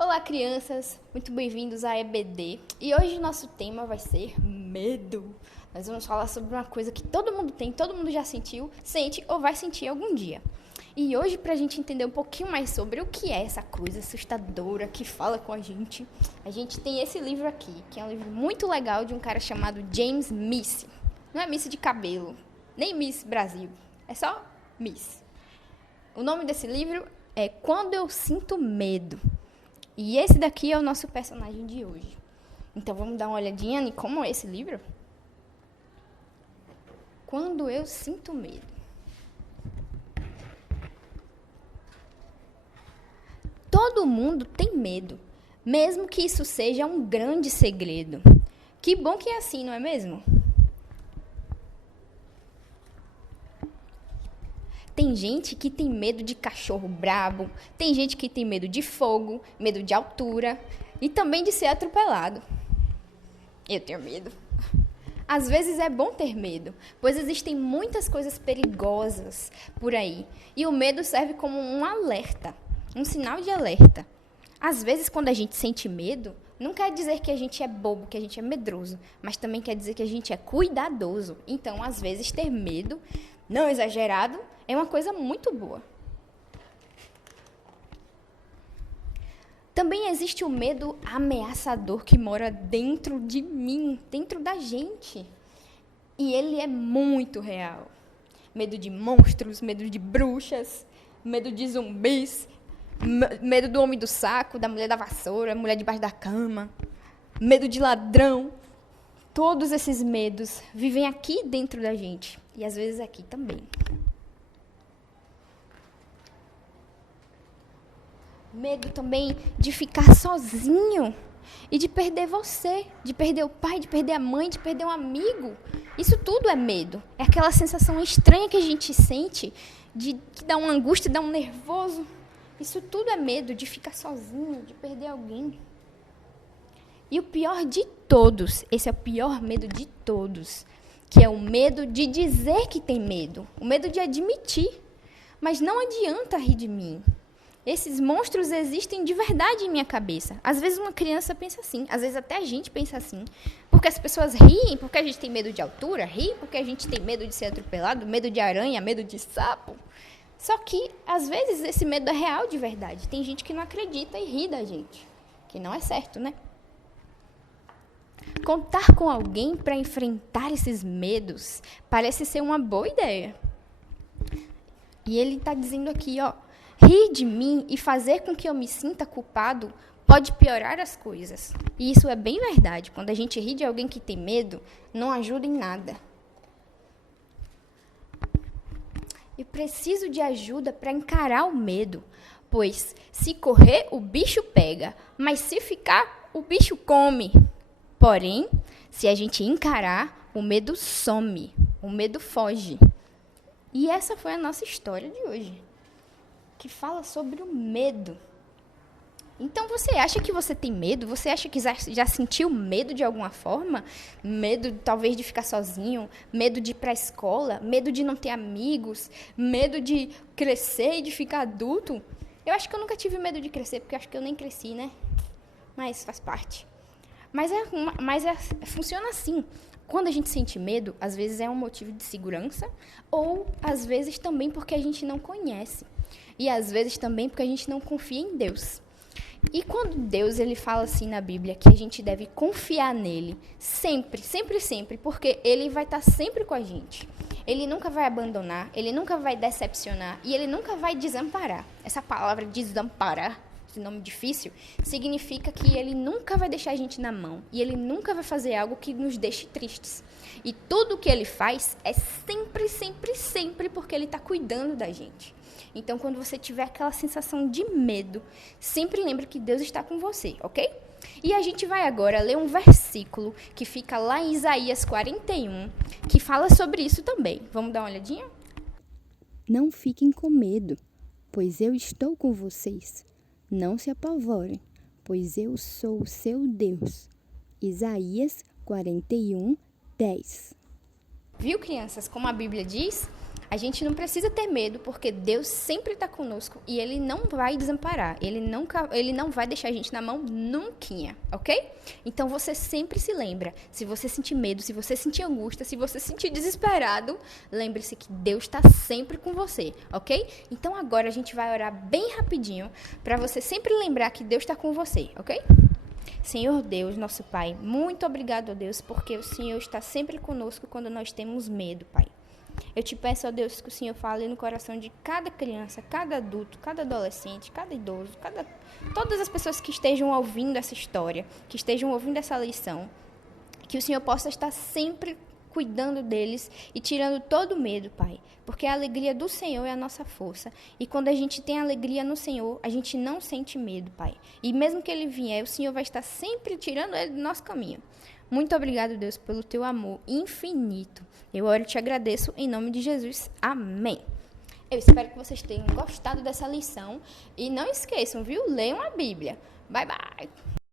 Olá, crianças! Muito bem-vindos à EBD. E hoje o nosso tema vai ser medo. Nós vamos falar sobre uma coisa que todo mundo tem, todo mundo já sentiu, sente ou vai sentir algum dia. E hoje, para a gente entender um pouquinho mais sobre o que é essa coisa assustadora que fala com a gente tem esse livro aqui, que é um livro muito legal de um cara chamado James Miss. Não é Miss de cabelo, nem Miss Brasil, é só Miss. O nome desse livro é Quando Eu Sinto Medo. E esse daqui é o nosso personagem de hoje. Então vamos dar uma olhadinha em como é esse livro? Quando eu sinto medo. Todo mundo tem medo, mesmo que isso seja um grande segredo. Que bom que é assim, não é mesmo? Tem gente que tem medo de cachorro brabo, tem gente que tem medo de fogo, medo de altura e também de ser atropelado. Eu tenho medo. Às vezes é bom ter medo, pois existem muitas coisas perigosas por aí. E o medo serve como um alerta, um sinal de alerta. Às vezes, quando a gente sente medo, não quer dizer que a gente é bobo, que a gente é medroso, mas também quer dizer que a gente é cuidadoso. Então, às vezes, ter medo, não exagerado, é uma coisa muito boa. Também existe o medo ameaçador que mora dentro de mim, dentro da gente. E ele é muito real. Medo de monstros, medo de bruxas, medo de zumbis, medo do homem do saco, da mulher da vassoura, mulher debaixo da cama, medo de ladrão. Todos esses medos vivem aqui dentro da gente e às vezes aqui também. Medo também de ficar sozinho e de perder você, de perder o pai, de perder a mãe, de perder um amigo. Isso tudo é medo. É aquela sensação estranha que a gente sente, que dá uma angústia, dá um nervoso. Isso tudo é medo de ficar sozinho, de perder alguém. E o pior de todos, esse é o pior medo de todos, que é o medo de dizer que tem medo, o medo de admitir. Mas não adianta rir de mim. Esses monstros existem de verdade em minha cabeça. Às vezes uma criança pensa assim, às vezes até a gente pensa assim. Porque as pessoas riem, porque a gente tem medo de altura, riem porque a gente tem medo de ser atropelado, medo de aranha, medo de sapo. Só que, às vezes, esse medo é real de verdade. Tem gente que não acredita e ri da gente. Que não é certo, né? Contar com alguém para enfrentar esses medos parece ser uma boa ideia. E ele está dizendo aqui, ó. Rir de mim e fazer com que eu me sinta culpado pode piorar as coisas. E isso é bem verdade. Quando a gente ri de alguém que tem medo, não ajuda em nada. Eu preciso de ajuda para encarar o medo, pois se correr, o bicho pega, mas se ficar, o bicho come. Porém, se a gente encarar, o medo some, o medo foge. E essa foi a nossa história de hoje, que fala sobre o medo. Então, você acha que você tem medo? Você acha que já sentiu medo de alguma forma? Medo, talvez, de ficar sozinho? Medo de ir para a escola? Medo de não ter amigos? Medo de crescer e de ficar adulto? Eu acho que eu nunca tive medo de crescer, porque eu acho que eu nem cresci, né? Mas faz parte. Mas funciona assim. Quando a gente sente medo, às vezes é um motivo de segurança, ou às vezes também porque a gente não conhece. E às vezes também porque a gente não confia em Deus. E quando Deus ele fala assim na Bíblia que a gente deve confiar nele, sempre, sempre, sempre, porque ele vai estar sempre com a gente. Ele nunca vai abandonar, ele nunca vai decepcionar e ele nunca vai desamparar. Essa palavra desamparar, esse nome difícil, significa que ele nunca vai deixar a gente na mão e ele nunca vai fazer algo que nos deixe tristes. E tudo o que ele faz é sempre, sempre, sempre porque ele está cuidando da gente. Então, quando você tiver aquela sensação de medo, sempre lembre que Deus está com você, ok? E a gente vai agora ler um versículo que fica lá em Isaías 41, que fala sobre isso também. Vamos dar uma olhadinha? Não fiquem com medo, pois eu estou com vocês. Não se apavorem, pois eu sou o seu Deus. Isaías 41, 10. Viu, crianças, como a Bíblia diz? A gente não precisa ter medo, porque Deus sempre está conosco e Ele não vai desamparar. Ele não vai deixar a gente na mão nunca, ok? Então você sempre se lembra. Se você sentir medo, se você sentir angústia, se você sentir desesperado, lembre-se que Deus está sempre com você, ok? Então agora a gente vai orar bem rapidinho para você sempre lembrar que Deus está com você, ok? Senhor Deus, nosso Pai, muito obrigado, ó Deus, porque o Senhor está sempre conosco quando nós temos medo, Pai. Eu te peço, ó Deus, que o Senhor fale no coração de cada criança, cada adulto, cada adolescente, cada idoso, todas as pessoas que estejam ouvindo essa história, que estejam ouvindo essa lição, que o Senhor possa estar sempre cuidando deles e tirando todo o medo, Pai. Porque a alegria do Senhor é a nossa força. E quando a gente tem alegria no Senhor, a gente não sente medo, Pai. E mesmo que Ele vier, o Senhor vai estar sempre tirando ele do nosso caminho. Muito obrigado, Deus, pelo Teu amor infinito. Eu oro e te agradeço em nome de Jesus. Amém. Eu espero que vocês tenham gostado dessa lição. E não esqueçam, viu? Leiam a Bíblia. Bye, bye.